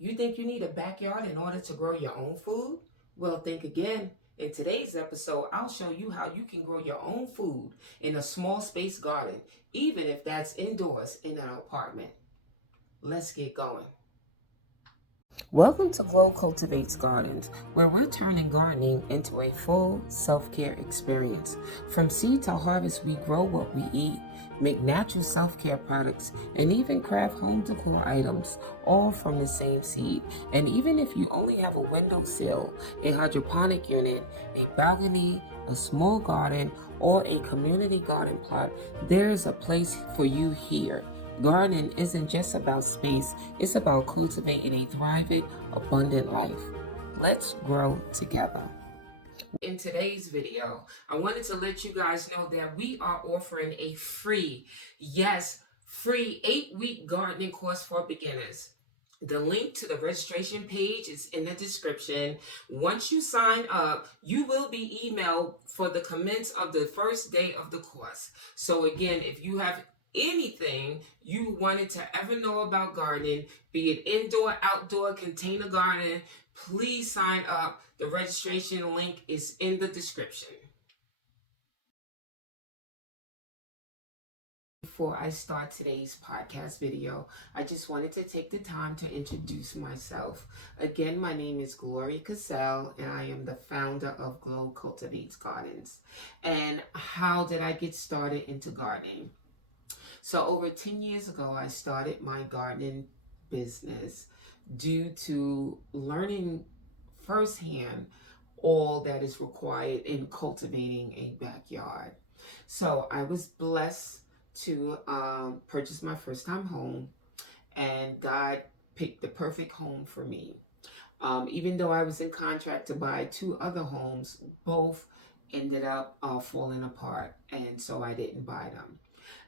You think you need a backyard in order to grow your own food? Well, think again. In today's episode, I'll show you how you can grow your own food in a small space garden, even if that's indoors in an apartment. Let's get going. Welcome to Glow Cultivates Gardens, where we're turning gardening into a full self-care experience. From seed to harvest, we grow what we eat, make natural self-care products, and even craft home decor items, all from the same seed. And even if you only have a windowsill, a hydroponic unit, a balcony, a small garden, or a community garden plot, there's a place for you here. Gardening isn't just about space, it's about cultivating a thriving, abundant life. Let's grow together. In today's video, I wanted to let you guys know that we are offering a free 8-week gardening course for beginners. The link to the registration page is in the description. Once you sign up, you will be emailed for the commence of the first day of the course. So again, if you have anything you wanted to ever know about gardening, be it indoor, outdoor, container garden, please sign up. The registration link is in the description. Before I start today's podcast video, I just wanted to take the time to introduce myself. Again, my name is Gloria Cassell, and I am the founder of Glow Cultivates Gardens. And how did I get started into gardening? So over 10 years ago, I started my gardening business due to learning firsthand all that is required in cultivating a backyard. So I was blessed to purchase my first time home, and God picked the perfect home for me. Even though I was in contract to buy 2 other homes, both ended up falling apart, and so I didn't buy them.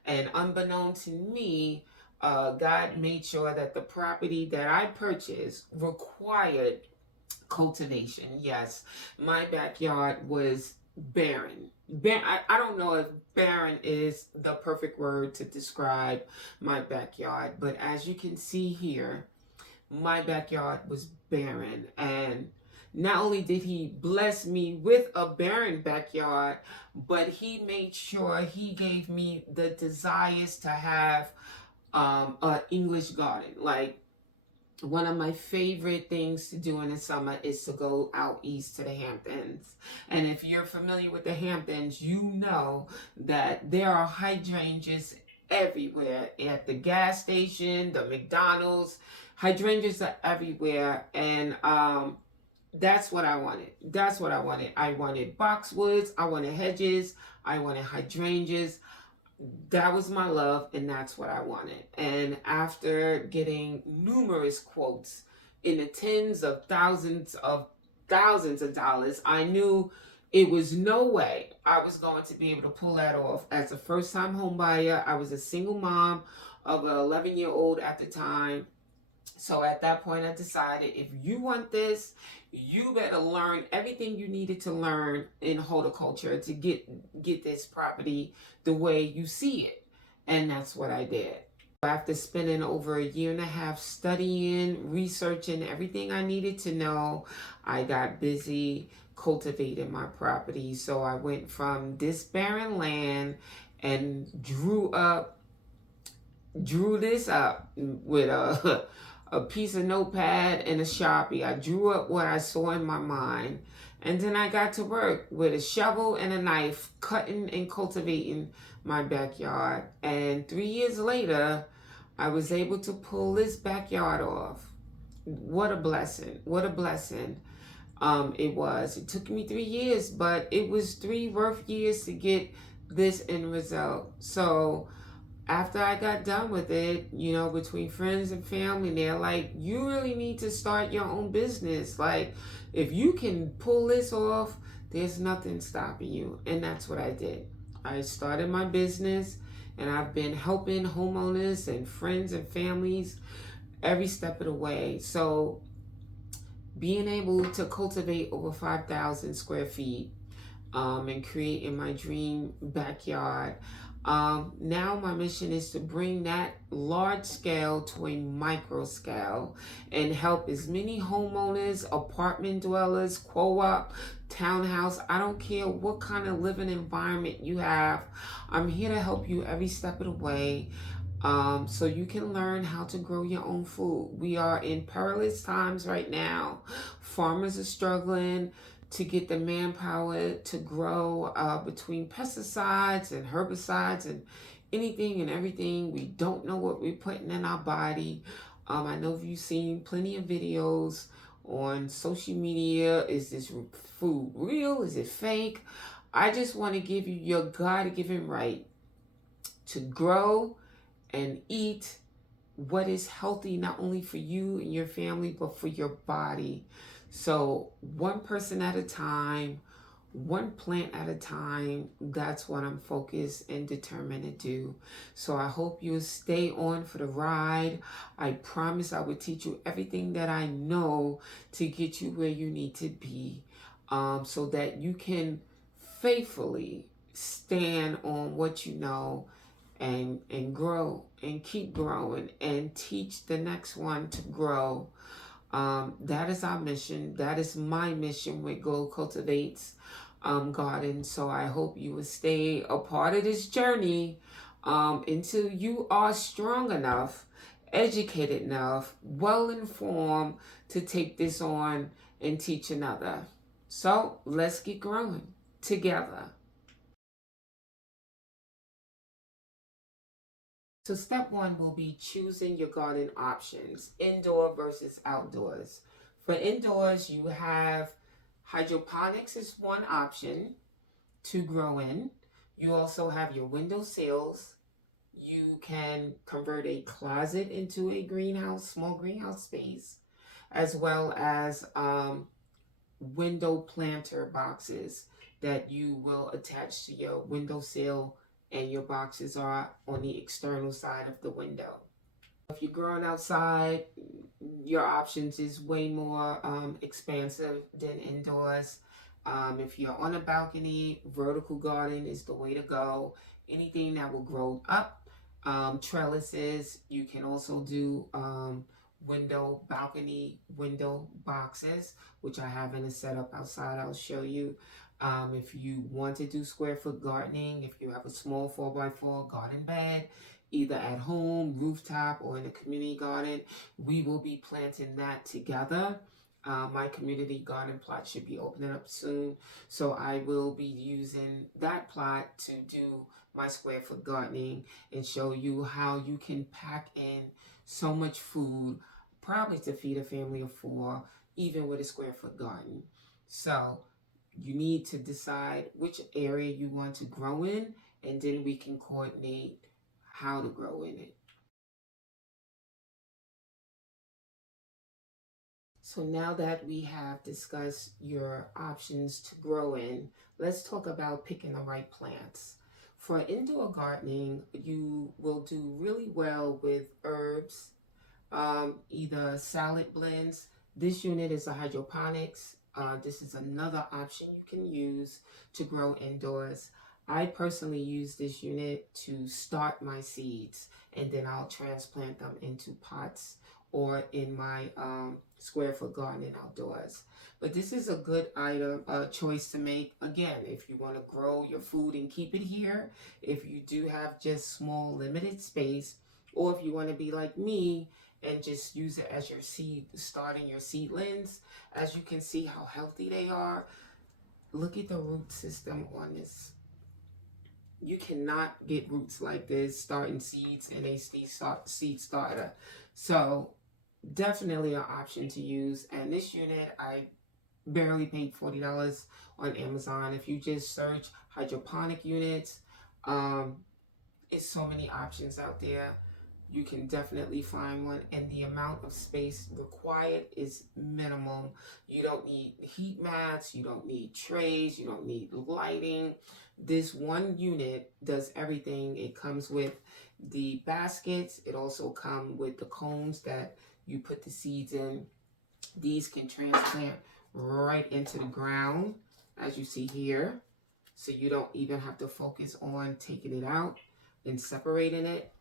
And unbeknown to me, God made sure that the property that I purchased required cultivation. Yes, my backyard was barren. I don't know if barren is the perfect word to describe my backyard, but as you can see here, my backyard was barren. And not only did he bless me with a barren backyard, but he made sure he gave me the desires to have an English garden. Like, one of my favorite things to do in the summer is to go out east to the Hamptons. And if you're familiar with the Hamptons, you know that there are hydrangeas everywhere. At the gas station, the McDonald's, hydrangeas are everywhere. And that's what I wanted. I wanted boxwoods, I wanted hedges, I wanted hydrangeas. That was my love, and that's what I wanted. And after getting numerous quotes in the tens of thousands of dollars, I knew it was no way I was going to be able to pull that off. As a first-time home buyer, I was a single mom of an 11-year-old at the time. So at that point, I decided, if you want this, you better learn everything you needed to learn in horticulture to get this property the way you see it. And that's what I did. After spending over a year and a half studying, researching everything I needed to know, I got busy cultivating my property. So I went from this barren land and drew this up with a piece of notepad and a Sharpie. I drew up what I saw in my mind, and then I got to work with a shovel and a knife, cutting and cultivating my backyard. And 3 years later, I was able to pull this backyard off. What a blessing. What a blessing. It was. It took me 3 years, but it was 3 rough years to get this end result. So after I got done with it, between friends and family, they're like, you really need to start your own business. Like, if you can pull this off, there's nothing stopping you. And that's what I did. I started my business, and I've been helping homeowners and friends and families every step of the way. So being able to cultivate over 5,000 square feet and create in my dream backyard, Now my mission is to bring that large scale to a micro scale and help as many homeowners, apartment dwellers, co-op, townhouse. I don't care what kind of living environment you have. I'm here to help you every step of the way. So you can learn how to grow your own food. We are in perilous times right now. Farmers are struggling to get the manpower to grow between pesticides and herbicides and anything and everything. We don't know what we're putting in our body. I know you've seen plenty of videos on social media. Is this food real? Is it fake? I just want to give you your God-given right to grow and eat what is healthy, not only for you and your family, but for your body. So one person at a time, one plant at a time, that's what I'm focused and determined to do. So I hope you'll stay on for the ride. I promise I will teach you everything that I know to get you where you need to be, so that you can faithfully stand on what you know and grow and keep growing and teach the next one to grow. That is our mission. That is my mission with Glow Cultivates Garden. So I hope you will stay a part of this journey until you are strong enough, educated enough, well informed to take this on and teach another. So let's get growing together. So step one will be choosing your garden options, indoor versus outdoors. For indoors, you have hydroponics is one option to grow in. You also have your window sills. You can convert a closet into a greenhouse, small greenhouse space, as well as window planter boxes that you will attach to your windowsill, and your boxes are on the external side of the window. If you're growing outside, your options is way more expansive than indoors. If you're on a balcony, vertical garden is the way to go. Anything that will grow up, trellises. You can also do balcony window boxes, which I have in a setup outside. I'll show you. If you want to do square foot gardening, if you have a small 4x4 garden bed, either at home, rooftop, or in a community garden, we will be planting that together. My community garden plot should be opening up soon, so I will be using that plot to do my square foot gardening and show you how you can pack in so much food, probably to feed a family of 4, even with a square foot garden. So you need to decide which area you want to grow in, and then we can coordinate how to grow in it. So now that we have discussed your options to grow in, let's talk about picking the right plants. For indoor gardening, you will do really well with herbs, either salad blends. This unit is a hydroponics. This is another option you can use to grow indoors. I personally use this unit to start my seeds, and then I'll transplant them into pots or in my square foot garden outdoors. But this is a good item choice to make. Again, if you want to grow your food and keep it here, if you do have just small limited space, or if you want to be like me and just use it as your seed, starting your seedlings. As you can see how healthy they are. Look at the root system on this. You cannot get roots like this starting seeds in a seed starter. So definitely an option to use. And this unit, I barely paid $40 on Amazon. If you just search hydroponic units, it's so many options out there. You can definitely find one, and the amount of space required is minimal. You don't need heat mats, you don't need trays, you don't need lighting. This one unit does everything. It comes with the baskets. It also comes with the cones that you put the seeds in. These can transplant right into the ground, as you see here. So you don't even have to focus on taking it out. and separating it.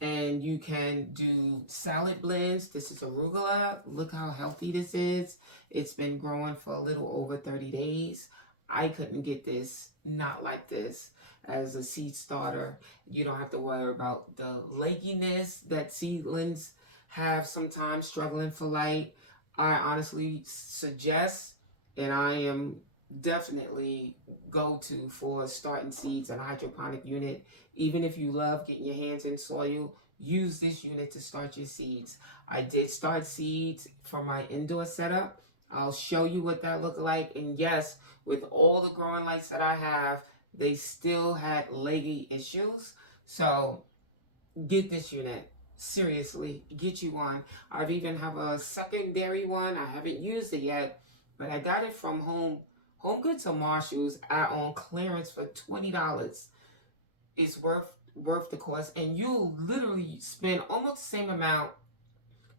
And you can do salad blends. This is arugula. Look how healthy this is. It's been growing for a little over 30 days. I couldn't get this not like this as a seed starter. You don't have to worry about the legginess that seedlings have sometimes struggling for light. I honestly suggest, and I am definitely go-to for starting seeds and hydroponic unit. Even if you love getting your hands in soil, use this unit to start your seeds. I did start seeds for my indoor setup. I'll show you what that looked like. And yes, with all the growing lights that I have, they still had leggy issues. So get this unit. Seriously, get you one. I've even have a secondary one. I haven't used it yet, but I got it from Home Goods or Marshalls on clearance for $20. It's worth the cost, and you literally spend almost the same amount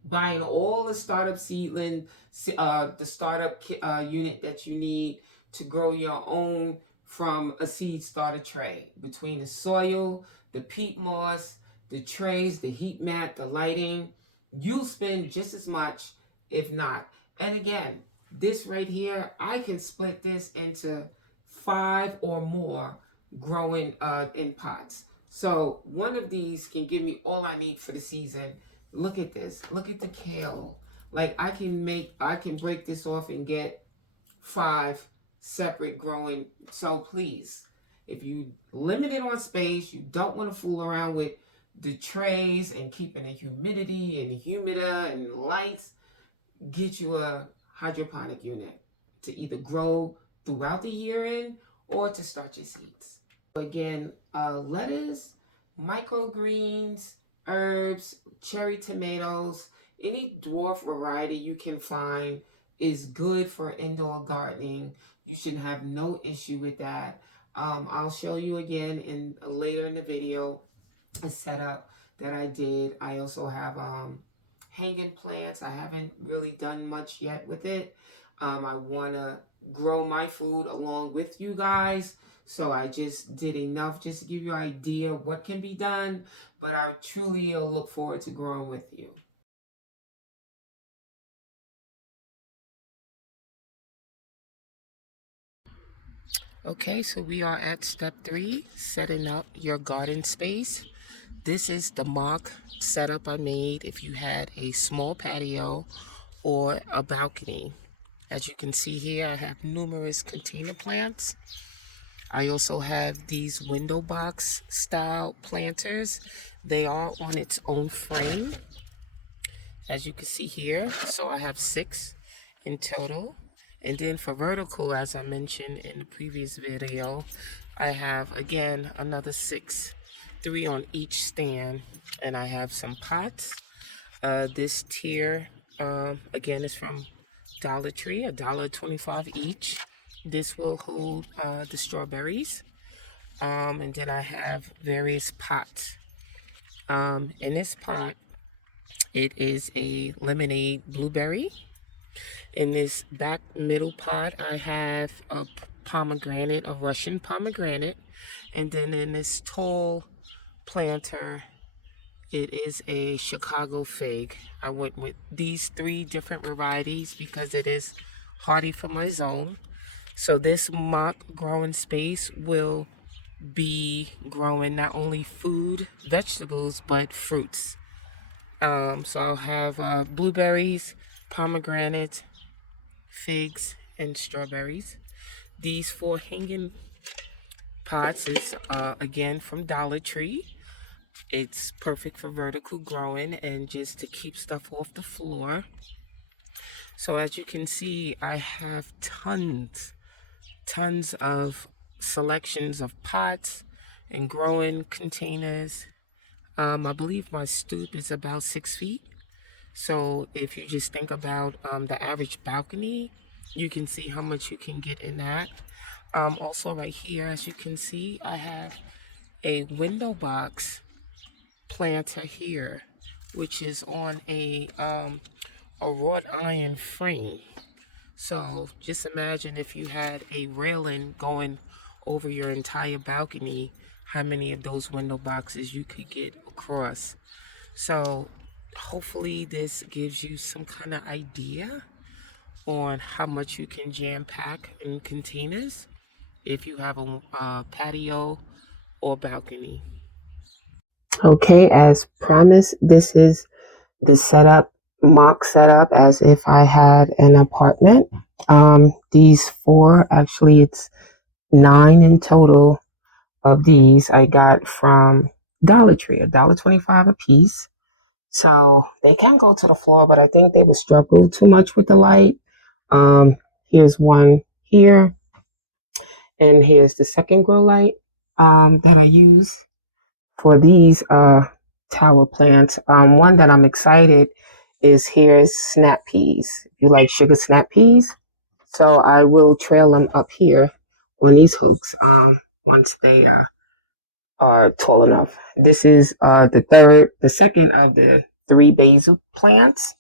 buying all the startup seedling, the startup unit that you need to grow your own from a seed starter tray. Between the soil, the peat moss, the trays, the heat mat, the lighting, you'll spend just as much, if not. And again, this right here, I can split this into 5 or more growing in pots. So one of these can give me all I need for the season. Look at this. Look at the kale. Like I can break this off and get 5 separate growing. So please, if you limited on space, you don't want to fool around with the trays and keeping the humidity and humida and lights, get you a hydroponic unit to either grow throughout the year in or to start your seeds. Again, lettuce, microgreens, herbs, cherry tomatoes, any dwarf variety you can find is good for indoor gardening. You should have no issue with that. I'll show you again later in the video a setup that I did. I also have hanging plants. I haven't really done much yet with it. I want to grow my food along with you guys, so I just did enough just to give you an idea of what can be done, but I truly look forward to growing with you. Okay, so we are at step 3, setting up your garden space. This is the mock setup I made if you had a small patio or a balcony. As you can see here, I have numerous container plants. I also have these window box style planters. They are on its own frame, as you can see here. So I have 6 in total. And then for vertical, as I mentioned in the previous video, I have again another 6, 3 on each stand. And I have some pots. This tier again is from Dollar Tree, $1.25 each. This will hold the strawberries. And then I have various pots. In this pot, it is a lemonade blueberry. In this back middle pot, I have a pomegranate, a Russian pomegranate. And then in this tall planter, it is a Chicago fig. I went with these 3 different varieties because it is hardy for my zone. So this mock growing space will be growing not only food, vegetables, but fruits. So I'll have blueberries, pomegranate, figs, and strawberries. These 4 hanging pots is again from Dollar Tree. It's perfect for vertical growing and just to keep stuff off the floor. So as you can see, I have tons of selections of pots and growing containers. I believe my stoop is about 6 feet. So if you just think about the average balcony, you can see how much you can get in that. Also right here, as you can see, I have a window box planter here, which is on a wrought iron frame. So just imagine if you had a railing going over your entire balcony, how many of those window boxes you could get across. So hopefully this gives you some kind of idea on how much you can jam pack in containers if you have a patio or balcony. Okay, as promised, this is the setup, mock setup, as if I had an apartment. These four, actually, it's 9 in total of these I got from Dollar Tree, $1.25 a piece. So they can go to the floor, but I think they would struggle too much with the light. Here's one here, and here's the second grow light that I use for these tower plants. One that I'm excited is here's snap peas. If you like sugar snap peas, so I will trail them up here on these hooks once they are tall enough. This is the second of the 3 basil plants.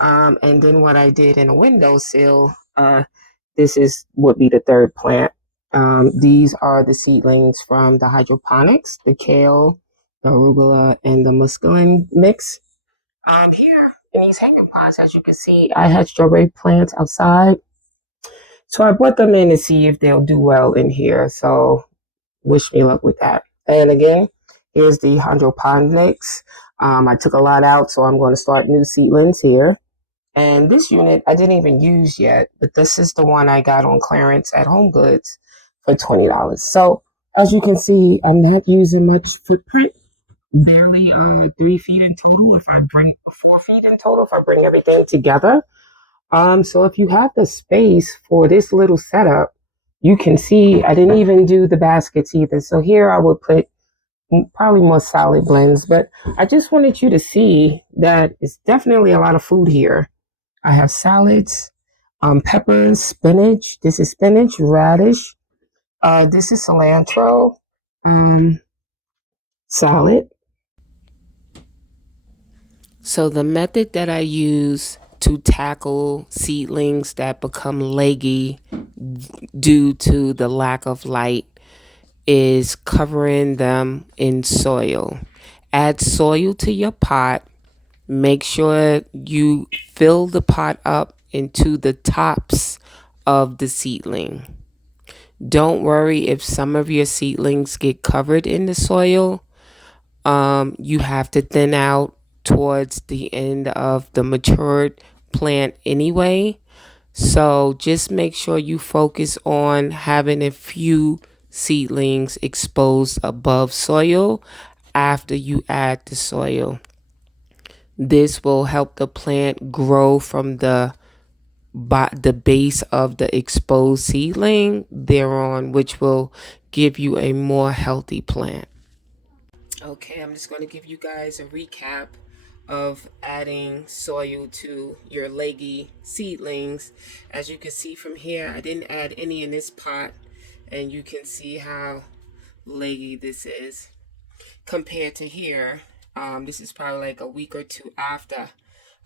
And then what I did in a windowsill, this is would be the third plant. These are the seedlings from the hydroponics, the kale, the arugula, and the muscadine mix. Here in these hanging pots, as you can see, I had strawberry plants outside. So I brought them in to see if they'll do well in here. So wish me luck with that. And again, here's the hydroponics. I took a lot out, so I'm going to start new seedlings here. And this unit I didn't even use yet, but this is the one I got on clearance at Home Goods for $20. So as you can see, I'm not using much footprint. Barely 3 feet in total. If I bring 4 feet in total, if I bring everything together. So if you have the space for this little setup, you can see I didn't even do the baskets either. So here I would put probably more salad blends, but I just wanted you to see that it's definitely a lot of food here. I have salads, peppers, spinach. This is spinach, radish. This is cilantro, salad. So the method that I use to tackle seedlings that become leggy due to the lack of light is covering them in soil. Add soil to your pot. Make sure you fill the pot up into the tops of the seedling. Don't worry if some of your seedlings get covered in the soil. You have to thin out towards the end of the matured plant anyway. So just make sure you focus on having a few seedlings exposed above soil after you add the soil. This will help the plant grow from the base of the exposed seedling thereon, which will give you a more healthy plant. Okay, I'm just going to give you guys a recap of adding soil to your leggy seedlings. As you can see from here, I didn't add any in this pot, and you can see how leggy this is compared to here. This is probably like a week or two after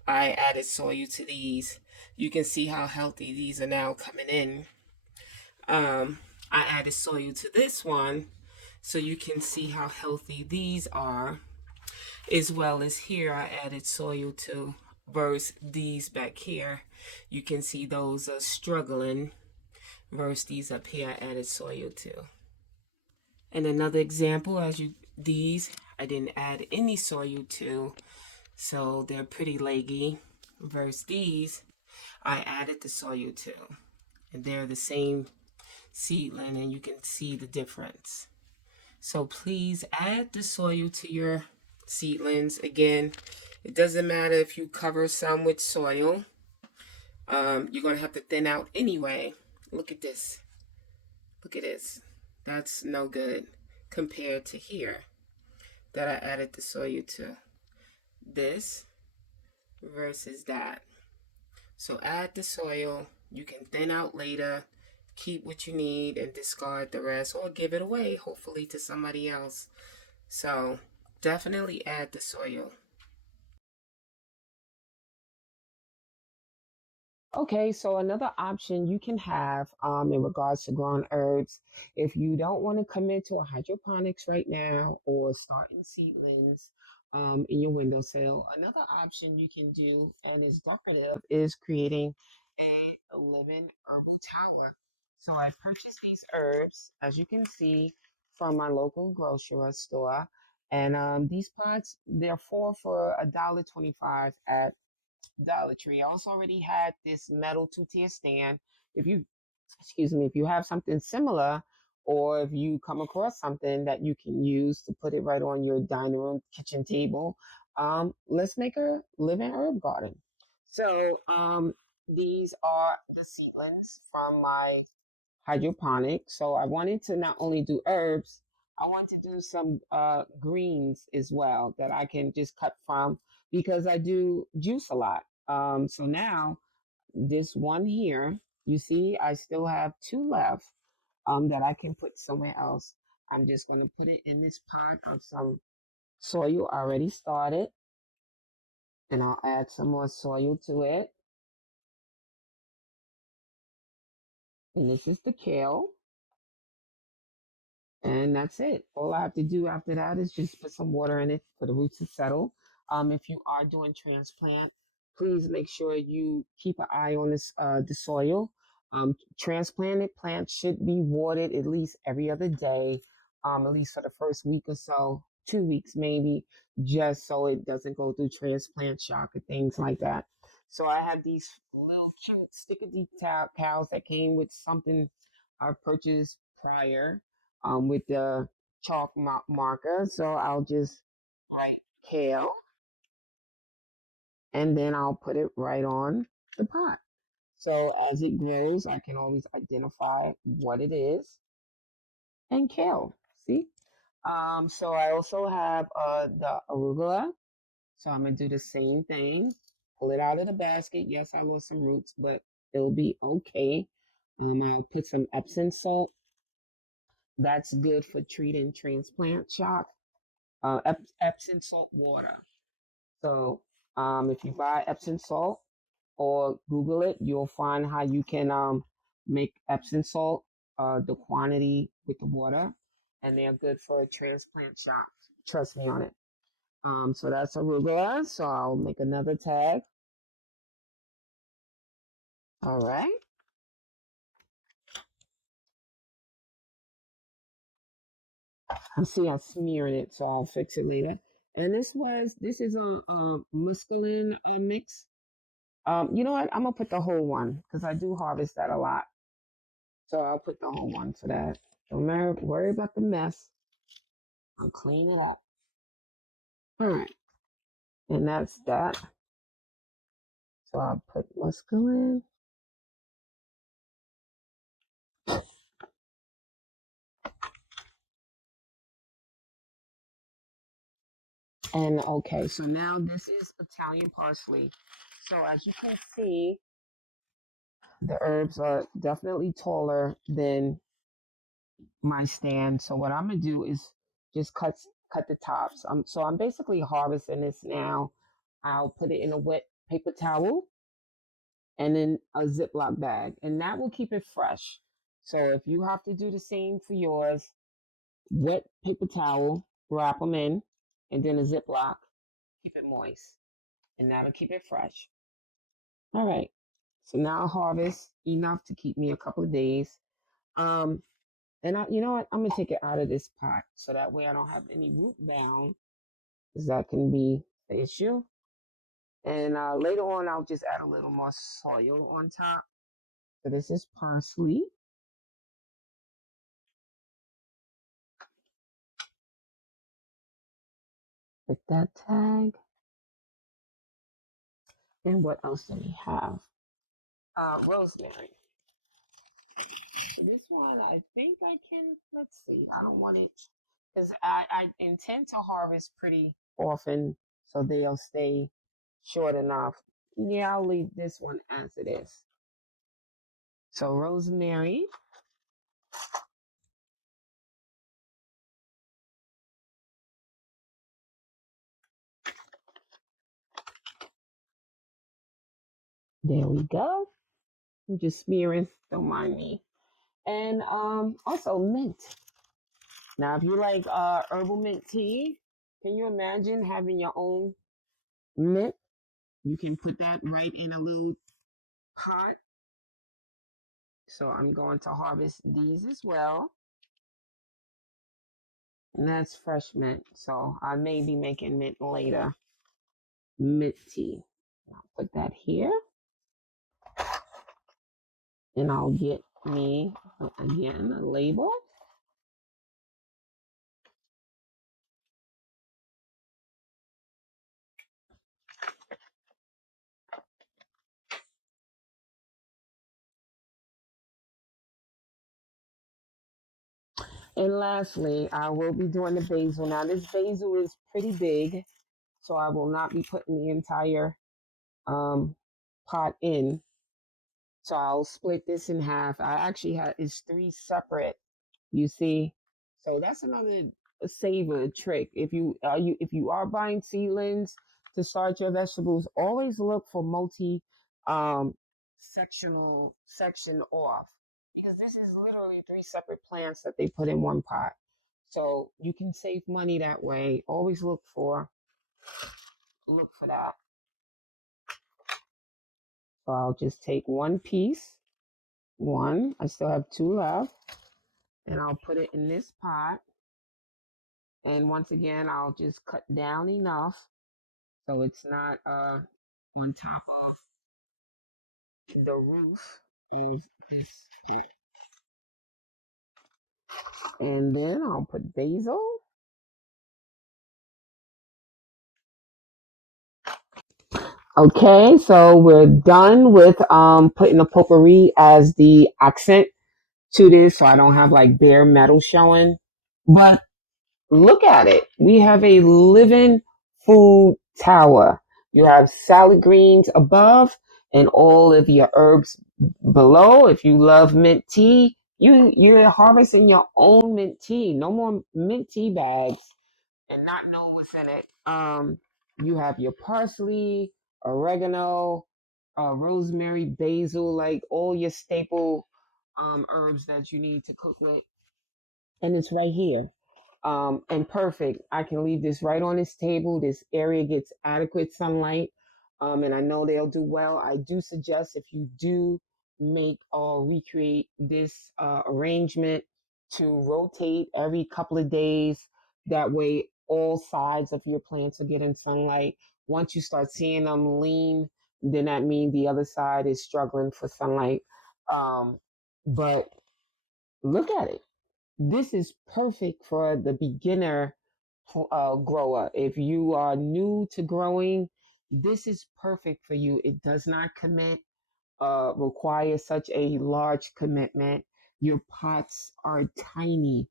I added soil to these. You can see how healthy these are now coming in. I added soil to this one, so you can see how healthy these are, as well as here I added soil to versus these back here. You can see those are struggling versus these up here I added soil to. And another example, these I didn't add any soil to, so they're pretty leggy, versus these I added the soil to, and they're the same seedling, and you can see the difference. So please add the soil to your seedlings. Again, it doesn't matter if you cover some with soil. You're going to have to thin out anyway. Look at this. Look at this. That's no good compared to here that I added the soil to. This versus that. So add the soil. You can thin out later. Keep what you need and discard the rest, or give it away, hopefully, to somebody else. So definitely add the soil. Okay, so another option you can have in regards to growing herbs, if you don't want to commit to a hydroponics right now or starting seedlings in your windowsill, another option you can do, and is decorative, is creating a living herbal tower. So I purchased these herbs, as you can see, from my local grocery store, and these pots they're four for $1.25 at Dollar Tree. I also already had this metal two-tier stand. If you, excuse me, if you have something similar, or if you come across something that you can use to put it right on your dining room, kitchen table, let's make a living herb garden. So these are the seedlings from my hydroponic. So I wanted to not only do herbs, I want to do some greens as well that I can just cut from because I do juice a lot. So now this one here, you see, I still have two left that I can put somewhere else. I'm just going to put it in this pot of some soil already started, and I'll add some more soil to it. And this is the kale. And that's it. All I have to do after that is just put some water in it for the roots to settle. If you are doing transplant, please make sure you keep an eye on the soil. Transplanted plants should be watered at least every other day, at least for the first week or so, 2 weeks maybe, just so it doesn't go through transplant shock or things like that. So I have these little cute sticker decals that came with something I purchased prior with the chalk marker. So I'll just write kale and then I'll put it right on the pot. So as it grows, I can always identify what it is and kale. See? So I also have the arugula. So I'm gonna do the same thing. Pull it out of the basket. Yes, I lost some roots, but it'll be okay. I'll put some Epsom salt. That's good for treating transplant shock. Epsom salt water. So if you buy Epsom salt or Google it, you'll find how you can make Epsom salt, the quantity with the water, and they're good for a transplant shot. Trust me on it. So that's arugula. So I'll make another tag. All right. I see I'm smearing it, so I'll fix it later. And this is a muscaline mix. You know what? I'm gonna put the whole one because I do harvest that a lot. So I'll put the whole one for that. Don't worry about the mess. I'll clean it up. All right. And that's that. So I'll put muscaline. And okay, so now this is Italian parsley. So as you can see, the herbs are definitely taller than my stand. So what I'm gonna do is just cut the tops. So I'm basically harvesting this now. I'll put it in a wet paper towel and then a Ziploc bag, and that will keep it fresh. So if you have to do the same for yours, wet paper towel, wrap them in, and then a Ziploc, keep it moist, and that'll keep it fresh. All right. So now I'll harvest enough to keep me a couple of days. Um, and you know what? I'm gonna take it out of this pot so that way I don't have any root bound, because that can be the issue. And later on, I'll just add a little more soil on top. So this is parsley. With that tag. And what else do we have? Rosemary. This one, I think I can, let's see, I don't want it, because I intend to harvest pretty often, so they'll stay short enough. Yeah, I'll leave this one as it is. So rosemary. There we go. I'm just smearing, don't mind me. And also mint. Now if you like herbal mint tea, can you imagine having your own mint? You can put that right in a little pot. So I'm going to harvest these as well. And that's fresh mint. So I may be making mint later. Mint tea. I'll put that here. And I'll get me, again, a label. And lastly, I will be doing the basil. Now, this basil is pretty big, so I will not be putting the entire um, pot in. So I'll split this in half. I actually have it's three separate. You see, so that's another saver trick. If you are buying seedlings to start your vegetables, always look for multi um sectional section off because this is literally three separate plants that they put in one pot. So you can save money that way. Always look for that. So I'll just take one piece, one. I still have two left, and I'll put it in this pot. And once again, I'll just cut down enough so it's not on top of the roof is this pit. And then I'll put basil. Okay, so we're done with putting the potpourri as the accent to this so I don't have like bare metal showing. But look at it. We have a living food tower. You have salad greens above and all of your herbs below. If you love mint tea, you're harvesting your own mint tea. No more mint tea bags and not know what's in it. You have your parsley, oregano, rosemary, basil, like all your staple herbs that you need to cook with, and it's right here. And perfect. I can leave this right on this table. This area gets adequate sunlight. And I know they'll do well. I do suggest if you do make or recreate this arrangement to rotate every couple of days. That way, all sides of your plants are getting sunlight. Once you start seeing them lean, then that means the other side is struggling for sunlight. But look at it, this is perfect for the beginner grower. If you are new to growing, this is perfect for you. It does not require such a large commitment. Your pots are tiny,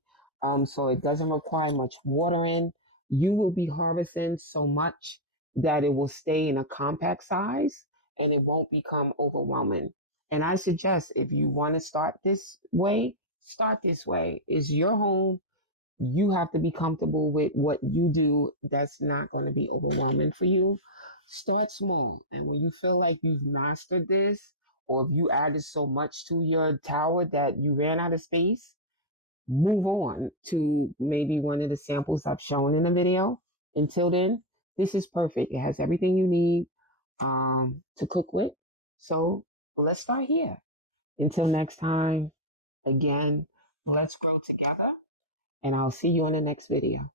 so it doesn't require much watering. You will be harvesting so much that it will stay in a compact size and it won't become overwhelming. And I suggest if you want to start this way. It's your home. You have to be comfortable with what you do. That's not going to be overwhelming for you. Start small. And when you feel like you've mastered this, or if you added so much to your tower that you ran out of space, move on to maybe one of the samples I've shown in the video. Until then, this is perfect. It has everything you need to cook with. So let's start here. Until next time, again, let's grow together and I'll see you on the next video.